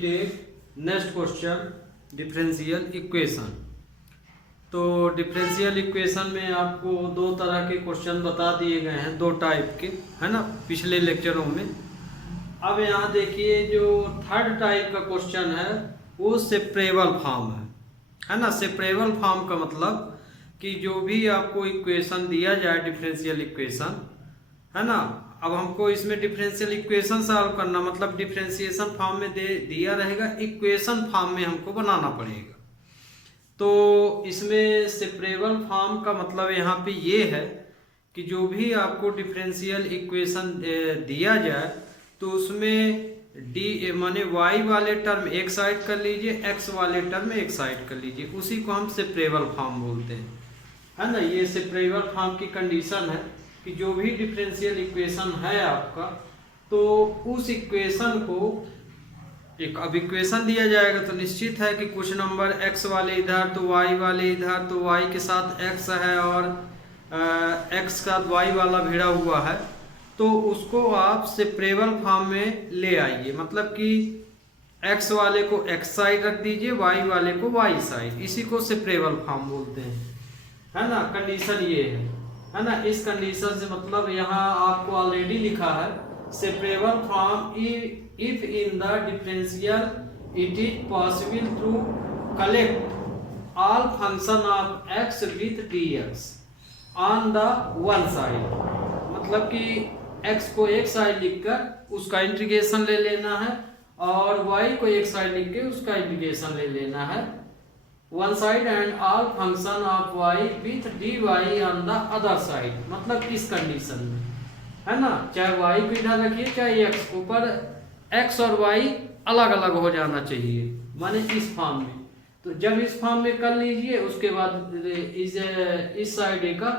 Take next question differential equation. तो differential equation में आपको दो तरह के क्वेश्चन बता दिए गए हैं, दो टाइप के, है ना, पिछले लेक्चरों में। अब यहाँ देखिए जो थर्ड टाइप का क्वेश्चन है वो सेपरेबल फॉर्म है ना। सेपरेबल फॉर्म का मतलब कि जो भी आपको इक्वेशन दिया जाए डिफरेंशियल इक्वेशन, है ना, अब हमको इसमें डिफरेंशियल इक्वेशन सॉल्व करना, मतलब डिफरेंशिएशन फॉर्म में दिया रहेगा, इक्वेशन फॉर्म में हमको बनाना पड़ेगा। तो इसमें सेपरेबल फॉर्म का मतलब यहाँ पे ये है कि जो भी आपको डिफरेंशियल इक्वेशन दिया जाए तो उसमें डी माने वाई वाले टर्म एक साइड कर लीजिए, एक्स वाले टर्म एक साइड कर लीजिए, उसी को हम सेपरेबल फॉर्म बोलते हैं, है ना। ये सेपरेबल फॉर्म की कंडीशन है कि जो भी डिफरेंशियल इक्वेशन है आपका, तो उस इक्वेशन को एक अब इक्वेशन दिया जाएगा तो निश्चित है कि कुछ नंबर x वाले इधर तो y वाले इधर, तो y के साथ x है और x का y वाला भिड़ा हुआ है, तो उसको आप सेपरेबल फॉर्म में ले आइए। मतलब कि x वाले को x साइड रख दीजिए, y वाले को y साइड, इसी को सेपरेबल फॉर्म बोलते हैं, है ना। कंडीशन ये है ना। इस कंडीशन से मतलब यहाँ आपको ऑलरेडी लिखा है separable form if in the differential it is possible to collect all function of x with dx on the one side। मतलब कि x को एक साइड लिखकर उसका इंटीग्रेशन ले लेना है और y को एक साइड लिख के उसका इंटीग्रेशन ले लेना है one side, and all function of y with dy on the other side। मतलब किस कंडीशन में, है ना, चाहे y को इधर रखिए चाहे x, ऊपर x और y अलग अलग हो जाना चाहिए, माने इस फॉर्म में। तो जब इस फॉर्म में कर लीजिए उसके बाद इस साइड का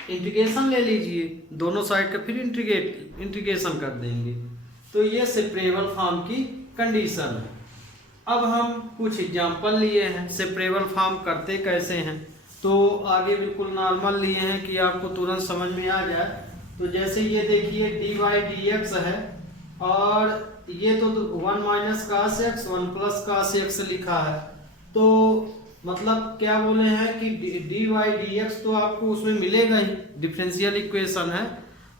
इंटीग्रेशन ले लीजिए, दोनों साइड का फिर इंटीग्रेशन कर देंगे। तो ये सेपरेबल फॉर्म की कंडीशन है। अब हम कुछ एग्जांपल लिए हैं सेपरेबल फॉर्म करते कैसे हैं, तो आगे बिल्कुल नॉर्मल लिए हैं कि आपको तुरंत समझ में आ जाए। तो जैसे ये देखिए dy dx है और ये तो 1 minus cos x 1 plus cos x लिखा है, तो मतलब क्या बोले हैं कि dy dx तो आपको उसमें मिलेगा ही, डिफरेंशियल इक्वेशन है,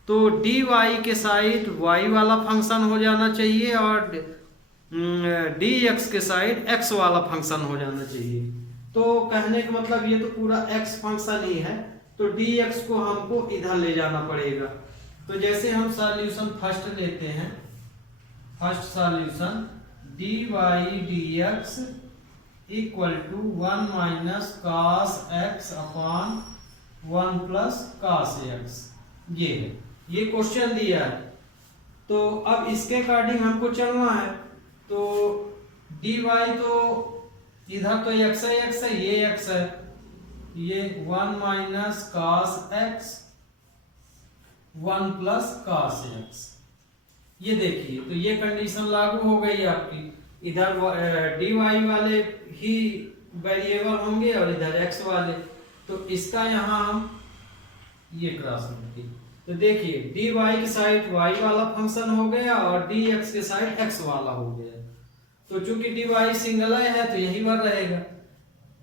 तो dy के साइड y वाला फंक्शन हो जाना चाहिए और dx के साइड x वाला फंक्शन हो जाना चाहिए। तो कहने का मतलब ये तो पूरा x फंक्शन ही है, तो dx को हमको इधर ले जाना पड़ेगा। तो जैसे हम सॉल्यूशन फर्स्ट लेते हैं, first solution dy dx equal to 1 minus cos x upon 1 plus cos x, ये है, ये क्वेश्चन दिया है। तो अब इसके अकॉर्डिंग हमको चलना है। तो dy तो इधर तो x है, ये x है, ये 1 minus cos x 1 plus cos x, ये देखिए। तो ये कंडीशन लागू हो गई आपकी, इधर dy वाले ही वेरिएबल होंगे और इधर x वाले, तो इसका यहाँ हम ये क्रॉस रखेंगे। तो देखिए dy की साइड y वाला फंक्शन हो गया और dx के साइड x वाला हो गया। तो चूंकि dy सिंगल है तो यही बार रहेगा।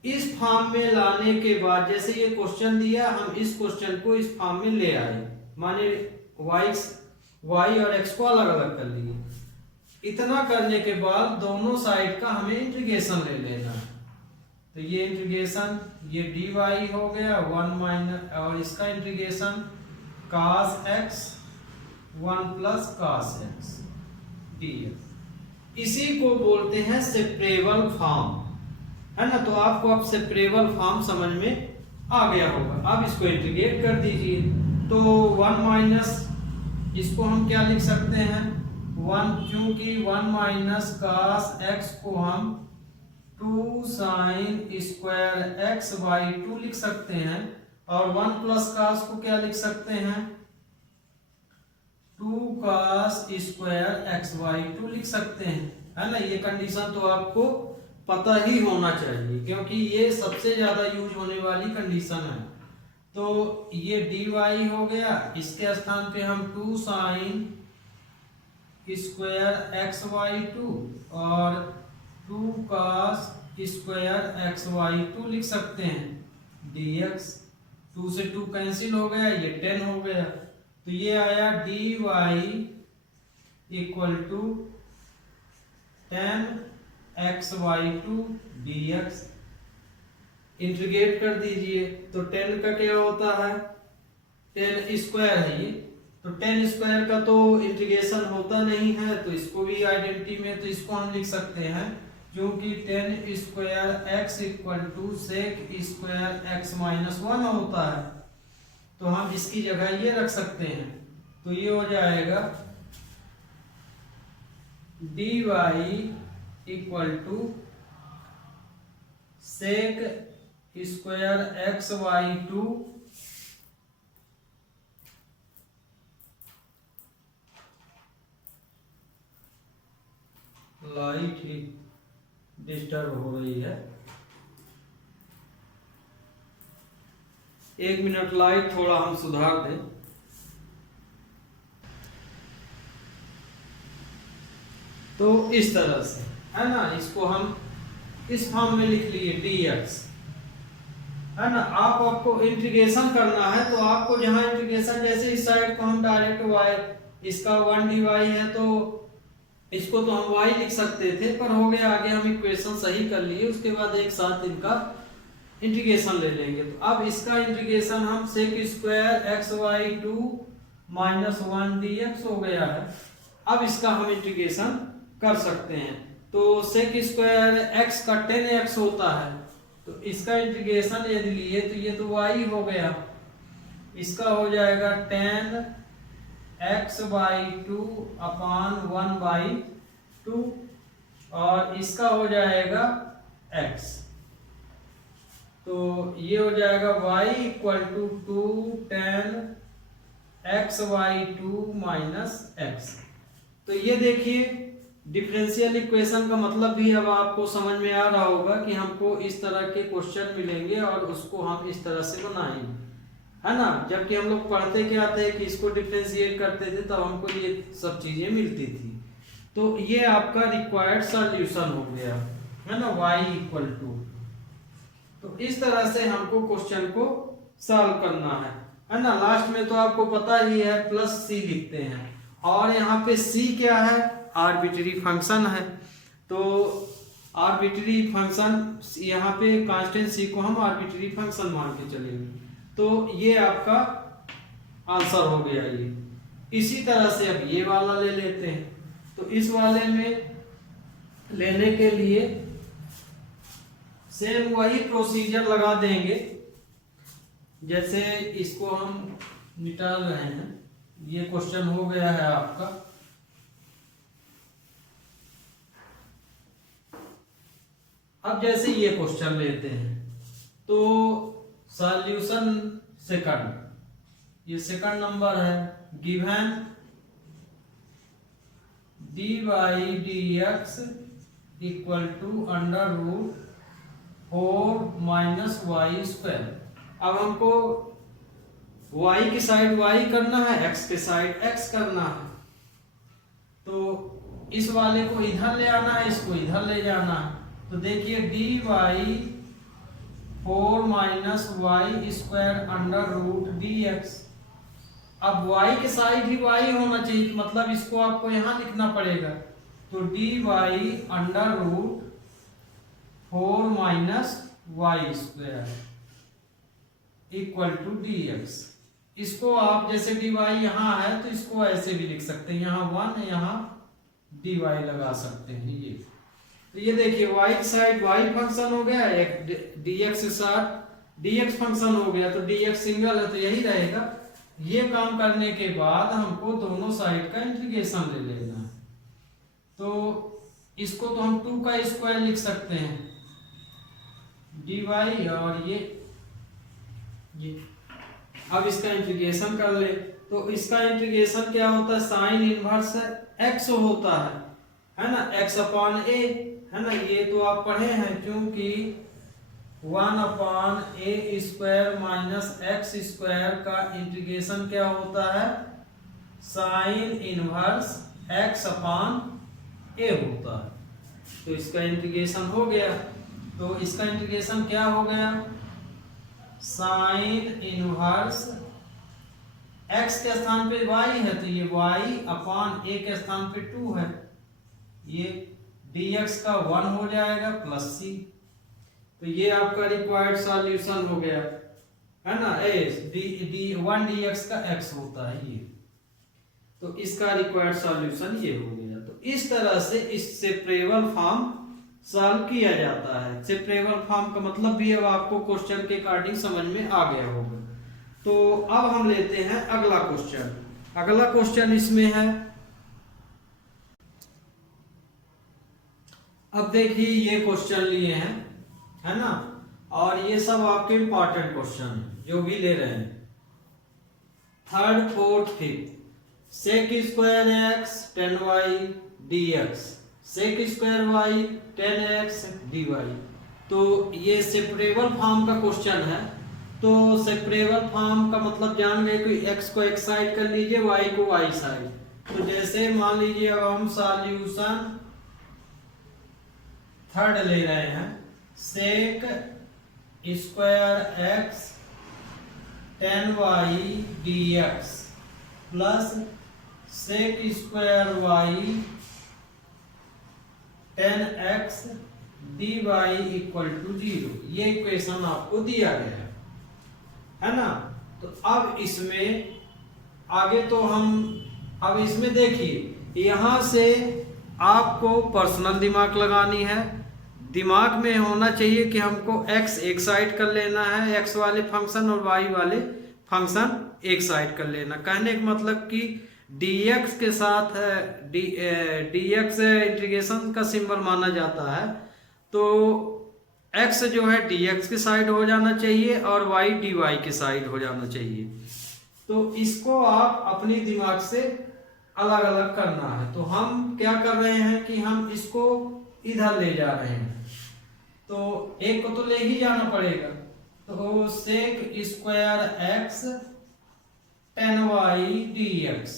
इस फॉर्म में लाने के बाद जैसे ये क्वेश्चन दिया, हम इस क्वेश्चन को इस फॉर्म में ले आए, माने y और x को अलग अलग कर लिए। इतना करने के बाद दोनों साइड का हमें इंटीग्रेशन ले लेना है। तो ये इंटीग्रेशन ये dy हो गया 1 माइनस और इसका integration cos x 1 plus cos x dx, इसी को बोलते हैं सेपरेबल फॉर्म, है ना। तो आपको अब सेपरेबल फॉर्म समझ में आ गया होगा। अब इसको इंटीग्रेट कर दीजिए, तो 1 माइनस इसको हम क्या लिख सकते हैं 1, क्योंकि 1 माइनस कास x को हम 2 साइन स्क्वायर x बाई 2 लिख सकते हैं, और 1 प्लस कास को क्या लिख सकते हैं 2 कास स्क्वायर x बाई 2 लिख सकते हैं, है ना। ये कंडीशन तो आपको पता ही होना चाहिए क्योंकि ये सबसे ज्यादा यूज होने वाली कंडीशन है। तो ये dy हो गया, इसके स्थान पे हम 2 sine square x y two और 2 cos square x y two लिख सकते हैं dx। 2 से 2 कैंसिल हो गया, ये 10 हो गया, तो ये आया dy equal to 10 x y two dx। Integrate कर दीजिए तो 10 का क्या होता है, 10 स्क्वायर है ये, तो 10 स्क्वायर का तो इंटीग्रेशन होता नहीं है, तो इसको भी आइडेंटिटी में, तो इसको हम लिख सकते हैं क्योंकि 10 square x equal to sec square x minus 1 होता है, तो हम इसकी जगह ये रख सकते हैं, तो ये हो जाएगा dy equal to sec square x y two light ही डिस्टर्ब हो रही है, 1 मिनट लाइट थोड़ा हम सुधार दें। तो इस तरह से है ना, इसको हम इस फॉर्म में लिख लिए dx है ना। आपको इंटीग्रेशन करना है तो आपको जहां इंटीग्रेशन, जैसे इस साइड को हम डायरेक्ट y इसका 1 dy है तो इसको तो हम y लिख सकते थे, पर हो गया आगे हम इक्वेशन सही कर लिए, उसके बाद एक साथ इनका इंटीग्रेशन ले लेंगे। तो अब इसका इंटीग्रेशन हम sec square x y two minus 1 dx हो गया है। अब इसका हम इंटीग्रेशन कर सकते हैं, तो सेक स्क्वायर एक्स का 10x होता है, तो इसका इंटीग्रेशन यदि लिए तो ये तो y हो गया, इसका हो जाएगा 10 x by two upon 1 by 2 और इसका हो जाएगा x, तो ये हो जाएगा y equal to 2 10 x by two minus x. तो ये देखिए डिफरेंशियल इक्वेशन का मतलब भी अब आपको समझ में आ रहा होगा कि हमको इस तरह के क्वेश्चन मिलेंगे और उसको हम इस तरह से बनाएंगे, है ना। जबकि हम लोग पढ़ते क्या थे कि इसको डिफरेंशिएट करते थे तब हमको ये सब चीजें मिलती थी। तो ये आपका रिक्वायर्ड सॉल्यूशन हो गया, है ना, y इक्वल टू। तो इस तरह से हमको क्वेश्चन को सॉल्व करना है ना। लास्ट में तो आपको पता ही है प्लस c लिखते हैं, और यहाँ पे c क्या है, आर्बिट्री फंक्शन है। तो आर्बिट्री फंक्शन यहाँ पे कांस्टेंट c को हम आर्बिट्री फंक्शन मान के चलेंगे, तो ये आपका आंसर हो गया ये। इसी तरह से अब ये वाला ले लेते हैं, तो इस वाले में लेने के लिए सेम वही प्रोसीजर लगा देंगे, जैसे इसको हम निकाल रहे हैं। ये क्वेश्चन हो गया है आपका, अब जैसे ये क्वेश्चन लेते हैं तो सॉल्यूशन सेकंड, ये सेकंड नंबर है, given dy dx equal to under root 4 minus y square. अब हमको y की साइड y करना है, x के साइड x करना है, तो इस वाले को इधर ले आना है, इसको इधर ले जाना है। तो देखिए dy 4 minus y square under root dx। अब y के साइड ही y होना चाहिए, मतलब इसको आपको यहां लिखना पड़ेगा, तो dy under root 4 minus y square equal to dx। इसको आप जैसे dy यहाँ है तो इसको ऐसे भी लिख सकते हैं, यहाँ 1 यहाँ dy लगा सकते हैं ये। तो ये देखिए y साइड y फंक्शन हो गया, एक dx के साथ dx फंक्शन हो गया, तो dx सिंगल है तो यही रहेगा। ये काम करने के बाद हमको दोनों साइड का इंटीग्रेशन ले लेना है, तो इसको तो हम 2 का स्क्वायर लिख सकते हैं dy, और ये अब इसका इंटीग्रेशन कर ले, तो इसका इंटीग्रेशन क्या होता है, साइन इनवर्स x होता है ना, x अपॉन a, है ना। ये तो आप पढ़े हैं, क्योंकि 1 upon a square minus x square का इंटीग्रेशन क्या होता है, sine inverse x upon a होता है। तो इसका इंटीग्रेशन हो गया, तो इसका इंटीग्रेशन क्या हो गया, साइन इनवर्स x के स्थान पे y है तो ये y अपान a के स्थान पे 2 है, ये dx का 1 हो जाएगा प्लस c। तो ये आपका रिक्वायर्ड सॉल्यूशन हो गया है ना, डी 1 dx का x होता है ये, तो इसका रिक्वायर्ड सॉल्यूशन ये हो गया। तो इस तरह से इस सेपरेबल फॉर्म सॉल्व किया जाता है। सेपरेबल फॉर्म का मतलब भी अब आपको क्वेश्चन के अकॉर्डिंग समझ में आ गया होगा। तो अब हम लेते हैं अगला क्वेश्चन। अगला क्वेश्चन इसमें है, अब देखिए ये क्वेश्चन लिए हैं है ना, और ये सब आपके इंपॉर्टेंट क्वेश्चन है जो भी ले रहे हैं। Third, fourth, fifth, sec square x 10y dx, sec square y 10x dy। तो ये सेपरेबल फॉर्म का क्वेश्चन है। तो सेपरेबल फॉर्म का मतलब जान गए कि x को एक साइड कर लीजिए, y को y साइड। तो जैसे मान लीजिए अब हम सॉल्यूशन थर्ड ले रहे हैं, sec square x 10y dx plus sec square y 10x dy equal to 0। ये इक्वेशन आपको दिया गया है ना। तो अब इसमें आगे तो हम अब इसमें देखिए, यहां से आपको पर्सनल दिमाग लगानी है। दिमाग में होना चाहिए कि हमको x एक साइड कर लेना है, x वाले फंक्शन, और y वाले फंक्शन एक साइड कर लेना। कहने का मतलब कि dx के साथ dx इंटीग्रेशन का सिंबल माना जाता है, तो x जो है dx के साइड हो जाना चाहिए और y dy के साइड हो जाना चाहिए। तो इसको आप अपनी दिमाग से अलग अलग करना है। तो हम क्या कर रहे हैं कि हम इसको इधर ले जा रहे हैं, तो एक को तो ले ही जाना पड़ेगा। तो सेक स्क्वायर एक्स 10y dx,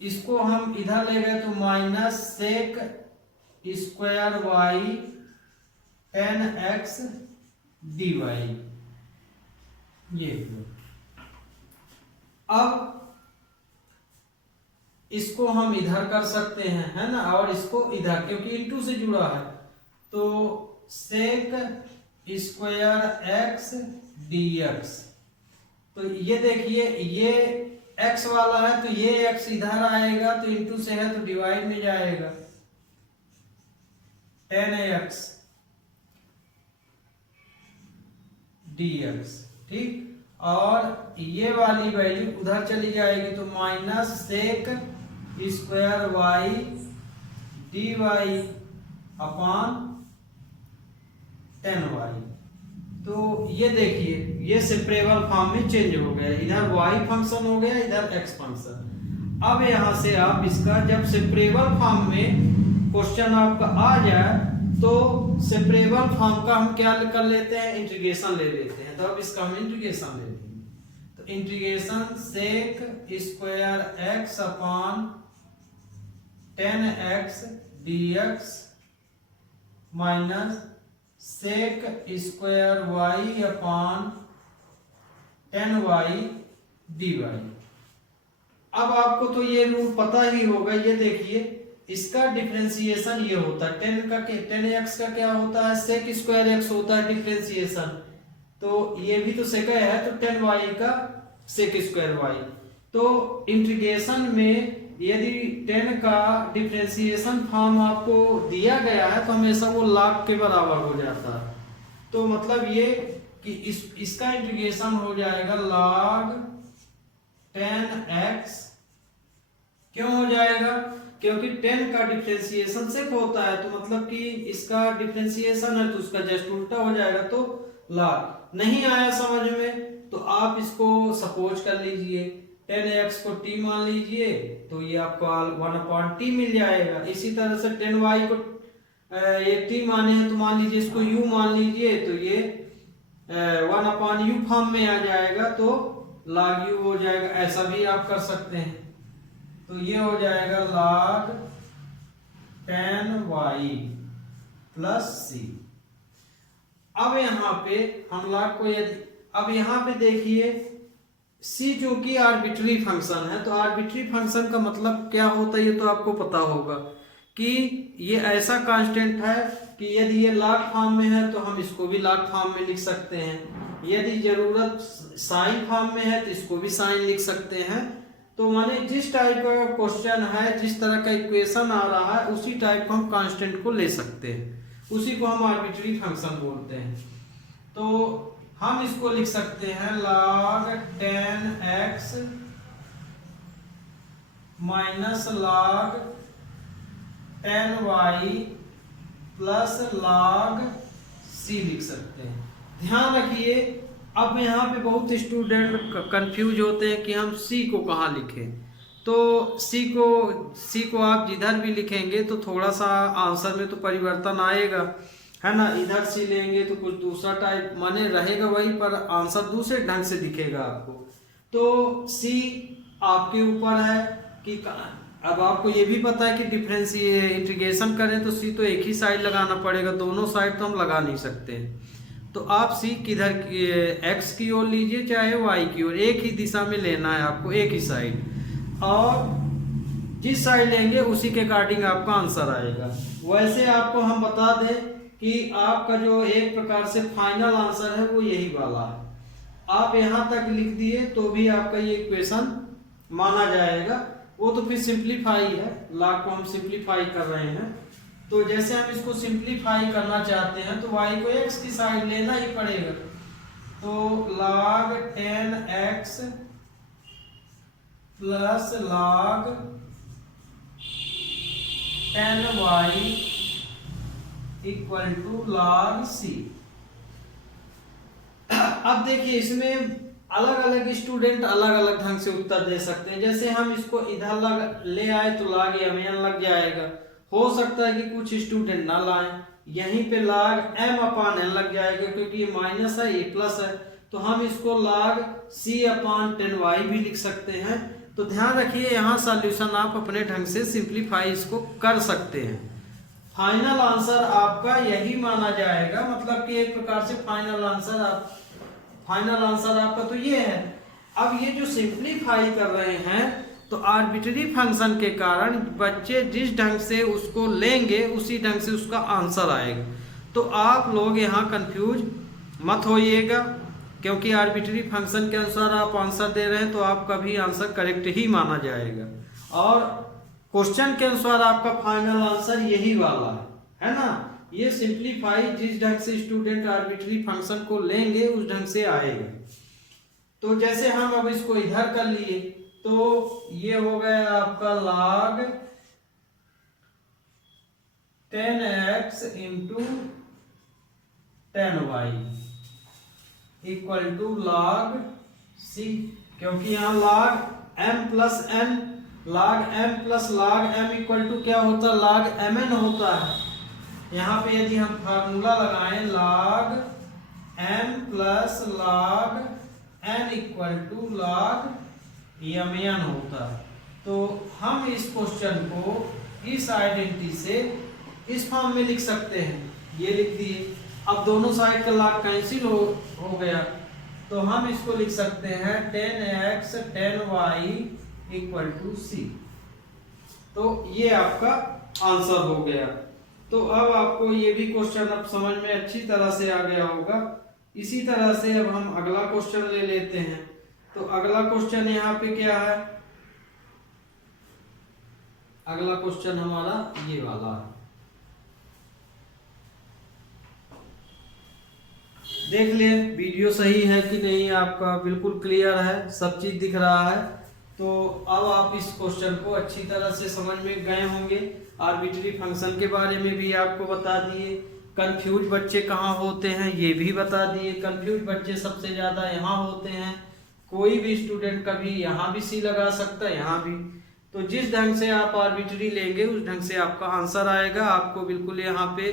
इसको हम इधर ले गए तो minus sec square y 10x dy। ये अब इसको हम इधर कर सकते हैं है ना, और इसको इधर, क्योंकि इनटू से जुड़ा है। तो सेक स्क्वायर एक्स dx, तो ये देखिए ये x वाला है तो ये x इधर आएगा, तो इनटू से है तो डिवाइड में जाएगा 10x dx, ठीक। और ये वाली वैल्यू उधर चली जाएगी, तो minus sec square y dy upon 10y। तो ये देखिए ये सेपरेबल फॉर्म में चेंज हो गया, इधर y फंक्शन हो गया, इधर x फंक्शन। अब यहां से आप इसका जब सेपरेबल फॉर्म में क्वेश्चन आपका आ जाए तो सेपरेबल फॉर्म का हम क्या कर लेते हैं, इंटीग्रेशन ले लेते हैं। तो अब इसका हम इंटीग्रेशन ले लेंगे। तो integration sec square x upon 10x dx minus sec square y upon 10y dy। अब आपको तो ये रूल पता ही होगा। ये देखिए इसका डिफरेंशिएशन ये होता है 10x का क्या होता है, सेक स्क्वायर x होता है डिफरेंशिएशन। तो ये भी तो सेक है, तो 10y का सेक स्क्वायर y। तो इंटीग्रेशन में यदि 10 का डिफरेंशिएशन फॉर्म आपको दिया गया है तो हमेशा वो log के बराबर हो जाता है। तो मतलब ये कि इसका इंटीग्रेशन हो जाएगा log 10x। क्यों हो जाएगा, क्योंकि 10 का डिफरेंशिएशन सिर्फ होता है, तो मतलब कि इसका डिफरेंशिएशन है तो उसका जस्ट उल्टा हो जाएगा। तो log नहीं आया समझ में तो आप इसको सपोज कर लीजिए 10x को t मान लीजिए, तो ये आपको 1/t मिल जाएगा। इसी तरह से 10y को ये t माने हैं तो मान लीजिए इसको u मान लीजिए, तो ये 1/u फॉर्म में आ जाएगा, तो log u हो जाएगा। ऐसा भी आप कर सकते हैं। तो ये हो जाएगा log tan y प्लस सी। अब यहाँ पे हम log को यदि अब यहाँ पे देखिए सी जो कि आर्बिट्री फंक्शन है, तो आर्बिट्री फंक्शन का मतलब क्या होता है ये तो आपको पता होगा कि ये ऐसा कांस्टेंट है कि यदि ये लॉग फॉर्म में है तो हम इसको भी लॉग फॉर्म में लिख सकते हैं, यदि जरूरत साइन फॉर्म में है तो इसको भी साइन लिख सकते हैं। तो माने जिस टाइप का क्वेश्चन है, जिस तरह का इक्वेशन आ रहा है, उसी टाइप का हम कांस्टेंट को ले सकते हैं, उसी को हम आर्बिट्री फंक्शन बोलते हैं। तो हम इसको लिख सकते हैं log tan x minus log tan y plus log c लिख सकते हैं। ध्यान रखिए, अब यहाँ पे बहुत स्टूडेंट कंफ्यूज होते हैं कि हम c को कहाँ लिखें। तो c को आप जिधर भी लिखेंगे तो थोड़ा सा आंसर में तो परिवर्तन आएगा, है ना। इधर सी लेंगे तो कुछ दूसरा टाइप माने रहेगा वही, पर आंसर दूसरे ढंग से दिखेगा आपको। तो सी आपके ऊपर है कि अब आपको ये भी पता है कि इंटीग्रेशन करें तो सी तो एक ही साइड लगाना पड़ेगा, दोनों साइड तो हम लगा नहीं सकते। तो आप सी किधर एक्स की ओर लीजिए चाहे वाई की ओर, एक ही दिशा में लेना है आपको, एक ही साइड, और जिस साइड लेंगे उसी के अकॉर्डिंग आपका आंसर आएगा। वैसे आपको हम बता दें कि आपका जो एक प्रकार से फाइनल आंसर है वो यही वाला है। आप यहाँ तक लिख दिए तो भी आपका ये इक्वेशन माना जाएगा, वो तो फिर सिंप्लीफाई है, log को हम सिंप्लीफाई कर रहे हैं। तो जैसे हम इसको सिंप्लीफाई करना चाहते हैं तो y को x की साइड लेना ही पड़ेगा। तो log tan x plus log tan y equal to log c। अब देखिए इसमें अलग अलग स्टूडेंट अलग अलग ढंग से उत्तर दे सकते हैं। जैसे हम इसको इधर ले आए तो log mn लग जाएगा, हो सकता है कि कुछ स्टूडेंट ना लाएं, यहीं पे log m/n लग जाएगा, क्योंकि ये माइनस है ये प्लस है, तो हम इसको log c/tan y भी लिख सकते हैं। तो ध्यान रखिए यहाँ सॉल्यूशन आप अपने ढंग से सिंप्लीफाई इसको कर सकते हैं। फाइनल आंसर आपका यही माना जाएगा, मतलब कि एक प्रकार से फाइनल आंसर आपका तो ये है। अब ये जो सिंप्लीफाई कर रहे हैं तो आर्बिट्री फंक्शन के कारण बच्चे जिस ढंग से उसको लेंगे उसी ढंग से उसका आंसर आएगा। तो आप लोग यहाँ कंफ्यूज मत होइएगा, क्योंकि आर्बिट्री फंक्शन के अनुसार आप आंसर दे रहे हैं तो आपका भी आंसर करेक्ट ही माना जाएगा, और क्वेश्चन के अनुसार आपका फाइनल आंसर यही वाला है ना। ये सिंप्लीफाई जिस ढंग से स्टूडेंट आर्बिट्री फंक्शन को लेंगे उस ढंग से आएगा। तो जैसे हम अब इसको इधर कर लिए तो ये हो गया आपका log tan x into tan y equal to log c, क्योंकि यहाँ log m plus n log m equal to क्या होता है, log mn होता है। यहाँ पे यदि हम फार्मूला लगाएं log m plus log n equal to log mn होता है। तो हम इस क्वेश्चन को इस आइडेंटिटी से इस फॉर्म में लिख सकते हैं, ये लिख दिए। अब दोनों साइड का log कैंसिल हो गया, तो हम इसको लिख सकते हैं tan x tan y equal to c। तो ये आपका आंसर हो गया। तो अब आपको ये भी क्वेश्चन अब समझ में अच्छी तरह से आ गया होगा। इसी तरह से अब हम अगला क्वेश्चन ले लेते हैं। तो अगला क्वेश्चन यहाँ पे क्या है, अगला क्वेश्चन हमारा ये वाला है। देख लिए वीडियो सही है कि नहीं, आपका बिल्कुल क्लियर है, सब चीज दिख रहा है। तो अब आप इस क्वेश्चन को अच्छी तरह से समझ में गए होंगे। आर्बिट्री फंक्शन के बारे में भी आपको बता दिए, कंफ्यूज बच्चे कहाँ होते हैं ये भी बता दिए। कंफ्यूज बच्चे सबसे ज़्यादा यहाँ होते हैं, कोई भी स्टूडेंट कभी यहाँ भी सी लगा सकता है, यहाँ भी। तो जिस ढंग से आप आर्बिट्री लेंगे उस ढंग से आपका आंसर आएगा। आपको बिल्कुल यहाँ पे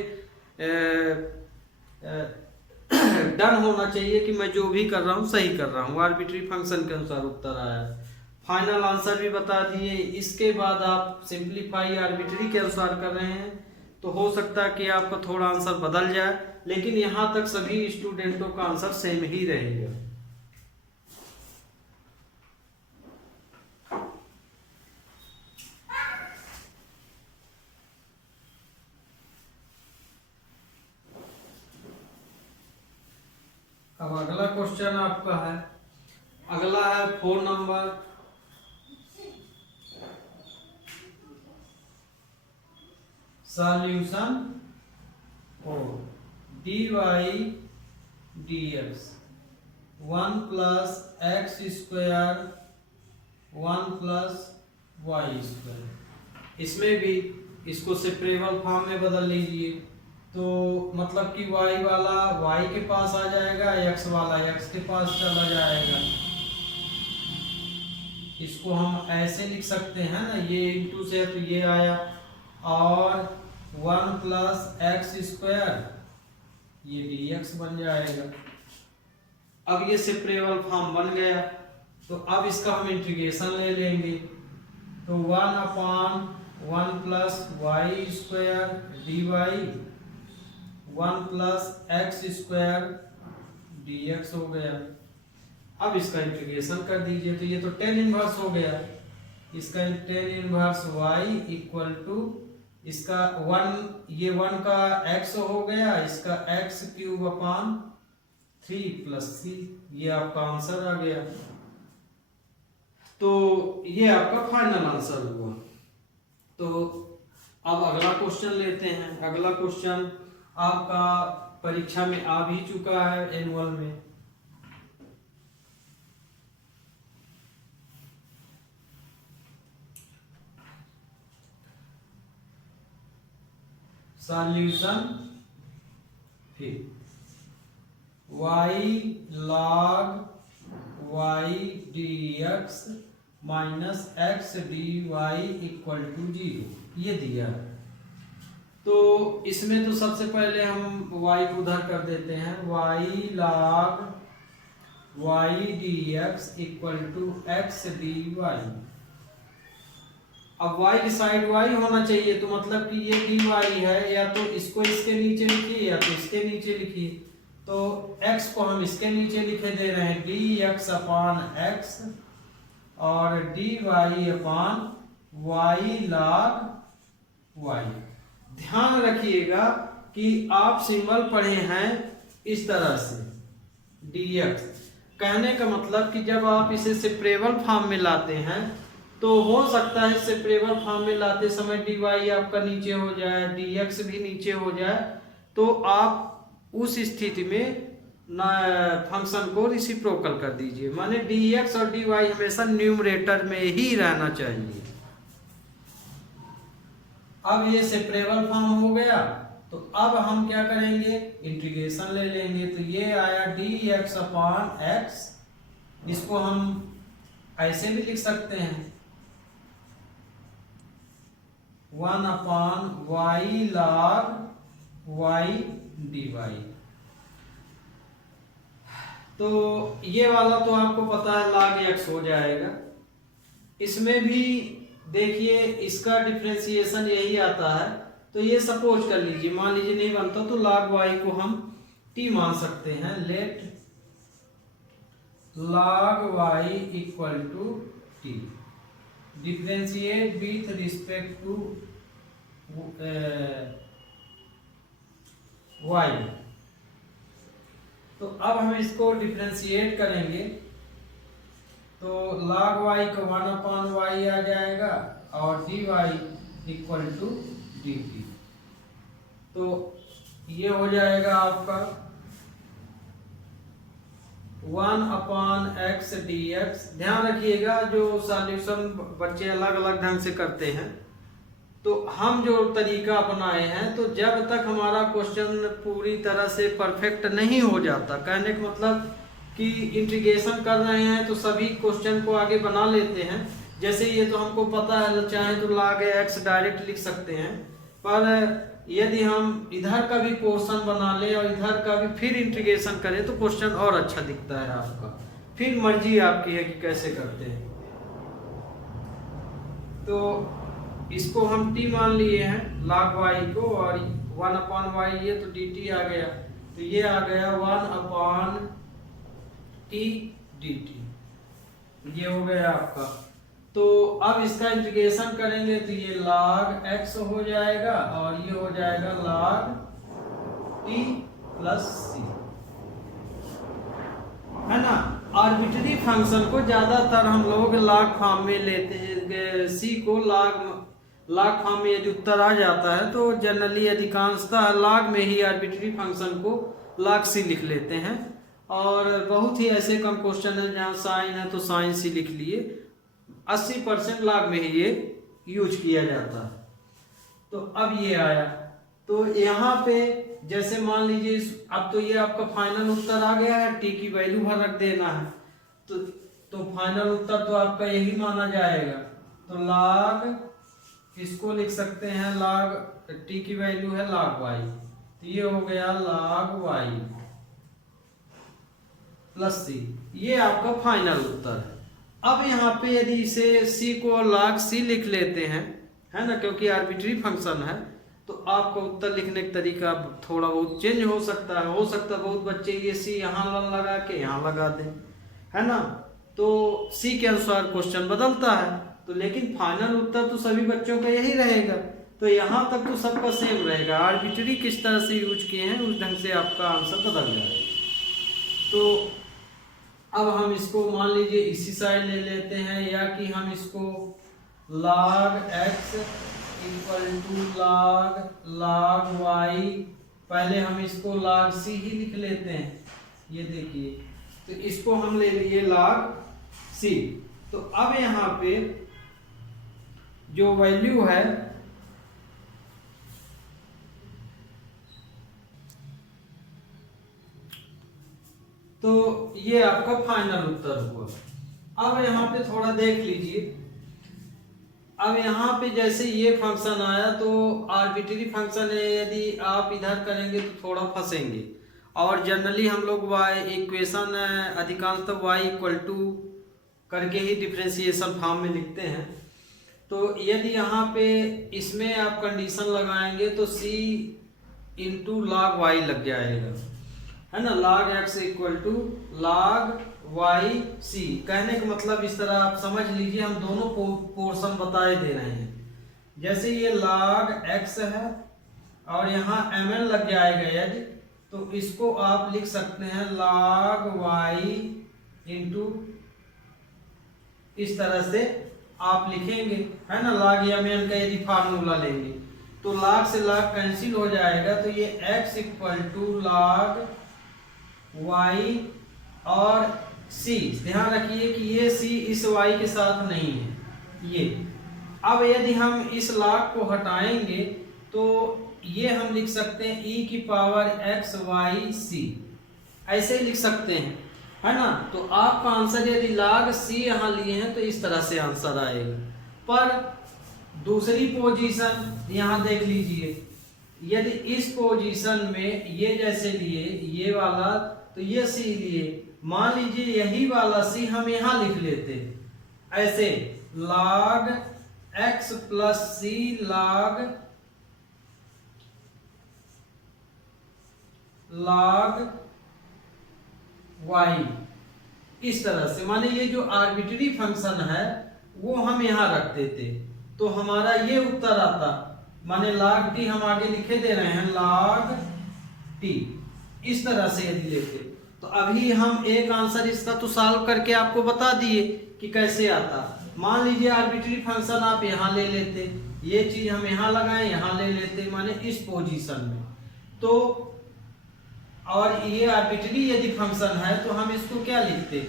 डन होना चाहिए कि मैं जो भी कर रहा हूँ सही कर रहा हूँ, आर्बिट्री फंक्शन के अनुसार उत्तर आया है। फाइनल आंसर भी बता दिए। इसके बाद आप सिंप्लीफाई आर्बिट्री के अनुसार कर रहे हैं तो हो सकता है कि आपका थोड़ा आंसर बदल जाए, लेकिन यहाँ तक सभी स्टूडेंटों का आंसर सेम ही रहेगा। अब अगला क्वेश्चन आपका है, अगला है 4 number. Solution dy dx 1 plus x square 1 plus y square. इसमें भी इसको सेपरेबल फॉर्म में बदल लीजिए, तो मतलब कि y वाला y के पास आ जाएगा, x वाला x के पास चला जाएगा। इसको हम ऐसे लिख सकते हैं ना, ये इंटू से तो ये आया, और 1 प्लस एक्स स्क्वायर ये dx बन जाएगा। अब ये सेपरेबल फॉर्म बन गया, तो अब इसका हम इंटीग्रेशन ले लेंगे, तो 1 upon 1 plus y square d y 1 plus x square dx हो गया। अब इसका इंटीग्रेशन कर दीजिए, तो ये तो टेन इनवर्स हो गया। इसका tan inverse y equal to इसका 1, ये 1 का x हो गया, इसका x क्यूब अपान 3 प्लस c, ये आपका आंसर आ गया। तो ये आपका फाइनल आंसर हुआ। तो अब अगला क्वेश्चन लेते हैं। अगला क्वेश्चन आपका परीक्षा में आ भी चुका है एनुअल में। सॉल्यूशन फिर y log y dx minus x d y equal to 0 ये दिया है। तो इसमें तो सबसे पहले हम y को उधर कर देते हैं, y log y dx equal to x d y. अब y की साइड y होना चाहिए, तो मतलब कि ये dy है, या तो इसको इसके नीचे लिखिए या तो इसके नीचे लिखिए। तो x को हम इसके नीचे लिखे दे रहे हैं dx अपान x और dy अपान y log y। ध्यान रखिएगा कि आप सिंबल पढ़े हैं इस तरह से dx। कहने का मतलब कि जब आप इसे सेपरेबल फॉर्म में लाते हैं तो हो सकता है सेपरेबल फॉर्म में लाते समय dy आपका नीचे हो जाए, dx भी नीचे हो जाए, तो आप उस स्थिति में फंक्शन को रेसिप्रोकल कर दीजिए, माने dx और dy हमेशा न्यूमरेटर में ही रहना चाहिए। अब ये सेपरेबल फॉर्म हो गया, तो अब हम क्या करेंगे, इंटीग्रेशन ले लेंगे। तो ये आया dx अपान x, इसको हम ऐसे भी लिख सकते हैं 1 अपान y log y dy। तो ये वाला तो आपको पता है log x हो जाएगा। इसमें भी देखिए इसका डिफरेंशिएशन यही आता है, तो ये सपोज कर लीजिए, मान लीजिए नहीं बनता तो log y को हम t मान सकते हैं। Let log y equal to t, differentiate with respect to y। तो अब हम इसको डिफरेंशिएट करेंगे, तो log y को 1 अपान y आ जाएगा और dy इक्वल टू dt। तो ये हो जाएगा आपका 1 अपान x dx। ध्यान रखिएगा जो सॉल्यूशन बच्चे अलग अलग ढंग से करते हैं, तो हम जो तरीका अपनाए हैं, तो जब तक हमारा क्वेश्चन पूरी तरह से परफेक्ट नहीं हो जाता, कहने का मतलब कि इंटीग्रेशन कर रहे हैं तो सभी क्वेश्चन को आगे बना लेते हैं। जैसे ये तो हमको पता है, चाहे तो log x डायरेक्ट लिख सकते हैं, पर यदि हम इधर का भी पोर्शन बना लें और इधर का भी फिर इंटीग्रेशन करें तो क्वेश्चन और अच्छा दिखता है आपका। फिर मर्जी आपकी है कि कैसे करते हैं। तो इसको हम t मान लिए हैं log y को, और 1/y ये तो dt आ गया, तो ये आ गया 1/t dt, ये हो गया आपका। तो अब इसका इंटीग्रेशन करेंगे तो ये log x हो जाएगा और ये हो जाएगा log t प्लस c, है ना। आर्बिट्ररी फंक्शन को ज्यादातर हम लोग log फॉर्म में लेते हैं, c को log फॉर्म में यदि उत्तर आ जाता है तो जनरली अधिकांशतः log में ही आर्बिट्ररी फंक्शन को log c लिख लेते हैं, और बहुत ही ऐसे कम क्वेश्चन है जहाँ साइन है तो साइन c लिख लिए। 80% log में ही ये यूज किया जाता है। तो अब ये आया, तो यहाँ पे जैसे मान लीजिए अब तो ये आपका फाइनल उत्तर आ गया है, t की वैल्यू भर रख देना है, तो फाइनल उत्तर तो आपका यही माना जाएगा। तो log इसको लिख सकते हैं log t की वैल्यू है log y, तो ये हो गया log y प्लस c, ये आपका फाइनल उत्तर है। अब यहाँ पे यदि इसे c को log c लिख लेते हैं, है ना, क्योंकि आर्बिट्ररी फंक्शन है, तो आपका उत्तर लिखने का तरीका थोड़ा बहुत चेंज हो सकता है। बहुत बच्चे ये c यहाँ लगा के यहाँ लगा दें, है ना, तो c के अनुसार क्वेश्चन बदलता है, तो लेकिन फाइनल उत्तर तो सभी बच्चों का यही रहेगा। तो यहाँ तक तो सबका सेम रहेगा, आर्बिट्ररी किस तरह से यूज किए हैं उस ढंग से आपका आंसर बदल जाएगा। तो अब हम इसको मान लीजिए इसी साइड ले लेते हैं, या कि हम इसको log x equal to log y, पहले हम इसको log c ही लिख लेते हैं, ये देखिए, तो इसको हम ले लिए log c। तो अब यहाँ पे जो वैल्यू है तो ये आपका फाइनल उत्तर हुआ। अब यहाँ पे थोड़ा देख लीजिए, अब यहाँ पे जैसे ये फंक्शन आया तो आर्बिट्ररी फंक्शन है, यदि आप इधर करेंगे तो थोड़ा फंसेंगे, और जनरली हम लोग इक्वेशन अधिकांशतः y इक्वल टू करके ही डिफरेंशिएशन फॉर्म में लिखते हैं। तो यदि यहाँ पे इसमें आप कंडीशन लगाएंगे तो c इंटू log y लग जाएगा, है ना, log x equal to log y c। कहने का मतलब इस तरह आप समझ लीजिए, हम दोनों पोर्शन बताए दे रहे हैं। जैसे ये log x है और यहाँ mn लग जाएगा यदि, तो इसको आप लिख सकते हैं log y इंटू, इस तरह से आप लिखेंगे, है ना, log mn का यदि फार्मूला लेंगे तो log से log कैंसिल हो जाएगा, तो ये x equal to log y और c, ध्यान रखिए कि ये c इस y के साथ नहीं है ये। अब यदि हम इस log को हटाएंगे तो ये हम लिख सकते हैं e की पावर x y c, ऐसे लिख सकते हैं, है ना। तो आपका आंसर यदि log c यहाँ लिए हैं तो इस तरह से आंसर आएगा। पर दूसरी पोजीशन यहाँ देख लीजिए, यदि इस पोजीशन में ये जैसे लिए ये वाला, तो ये c लिए, मान लीजिए यही वाला c हम यहाँ लिख लेते ऐसे log x plus c log y, इस तरह से, माने ये जो आर्बिट्ररी फंक्शन है वो हम यहाँ रख देते तो हमारा ये उत्तर आता। माने log t हम आगे लिखे दे रहे हैं log t, इस तरह से यदि लेते तो अभी हम एक आंसर इसका तो सॉल्व करके आपको बता दिए कि कैसे आता। मान लीजिए आर्बिट्ररी फंक्शन आप यहाँ ले लेते, ये चीज हम यहाँ लगाए यहाँ ले लेते, माने इस पोजीशन में, तो और ये आर्बिट्ररी यदि फंक्शन है तो हम इसको क्या लिखते,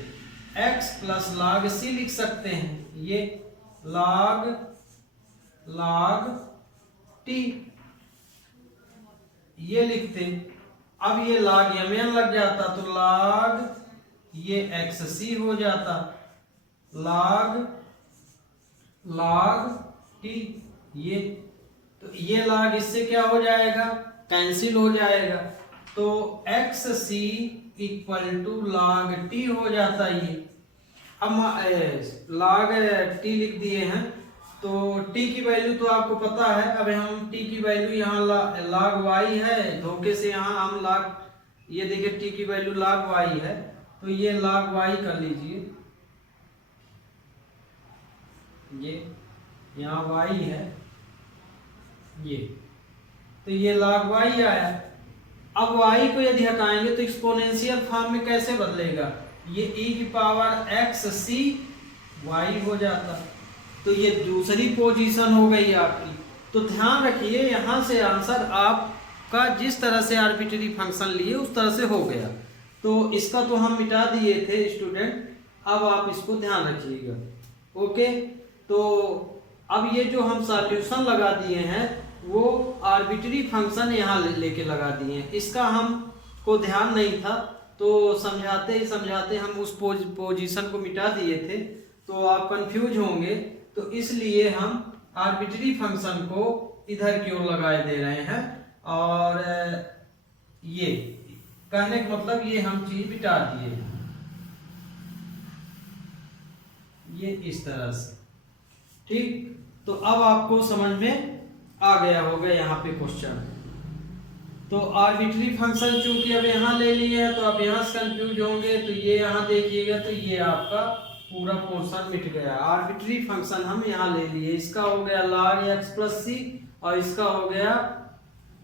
x प्लस log c लिख सकते हैं, ये log t ये लिखते। अब ये log mn लग जाता तो log ये xc हो जाता, log t ये, तो ये log इससे क्या हो जाएगा, कैंसिल हो जाएगा, तो xc equal to log t हो जाता ये। अब log t लिख दिए हैं तो t की वैल्यू तो आपको पता है। अब हम t की वैल्यू यहाँ log y है, धोखे से यहाँ हम log, ये देखिए t की वैल्यू log y है, तो ये log y कर लीजिए, ये यहाँ y है ये, तो ये log y आया। अब y को यदि हटाएंगे तो एक्सपोनेंशियल फॉर्म में कैसे बदलेगा, ये e की पावर x c y हो जाता, तो ये दूसरी पोजीशन हो गई आपकी। तो ध्यान रखिए यहाँ से आंसर आपका जिस तरह से आर्बिट्रेरी फंक्शन लिए उस तरह से हो गया। तो इसका तो हम मिटा दिए थे स्टूडेंट, अब आप इसको ध्यान रखिएगा। ओके, तो अब ये जो हम सॉल्यूशन लगा दिए हैं वो आर्बिट्रेरी फंक्शन यहाँ लेके लगा दिए हैं, इसका हम को ध्यान नहीं था, तो समझाते ही समझाते हम उस पोजीशन को मिटा दिए थे, तो आप कंफ्यूज होंगे, तो इसलिए हम आर्बिट्रेरी फंक्शन को इधर की ओर लगाए दे रहे हैं। और ये कहने का मतलब ये हम चीज मिटा दिए, ये इस तरह से, ठीक। तो अब आपको समझ में आ गया होगा यहाँ पे क्वेश्चन। तो आर्बिट्रेरी फंक्शन चूंकि अब यहाँ ले लिए हैं तो अब यहाँ से कंफ्यूज होंगे, तो ये यहाँ देखिएगा तो ये आपका पूरा पोर्शन मिट गया। आर्बिट्रेरी फंक्शन हम यहाँ ले लिए, इसका हो गया log x प्लस सी और इसका हो गया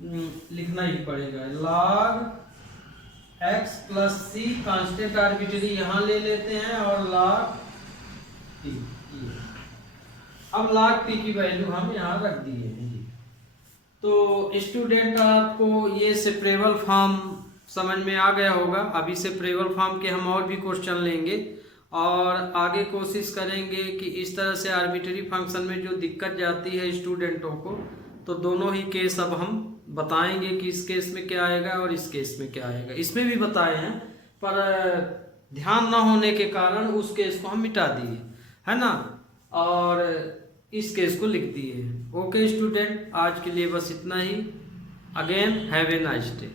लिखना ही पड़ेगा log x प्लस सी, कांस्टेंट आर्बिट्रेरी यहाँ ले लेते हैं और log t, अब log t की वैल्यू हम यहाँ रख दिए हैं। तो स्टूडेंट आपको ये सेपरेबल फॉर्म समझ में आ गया होगा। अभी सेपरेबल फॉर्म के हम और भी क्वेश्चन लेंगे और आगे कोशिश करेंगे कि इस तरह से आर्बिट्रेरी फंक्शन में जो दिक्कत जाती है स्टूडेंटों को, तो दोनों ही केस अब हम बताएंगे कि इस केस में क्या आएगा और इस केस में क्या आएगा। इसमें भी बताए हैं पर ध्यान ना होने के कारण उस केस को हम मिटा दिए, है ना, और इस केस को लिख दिए। ओके स्टूडेंट, आज के लिए बस इतना ही। Again have a nice day.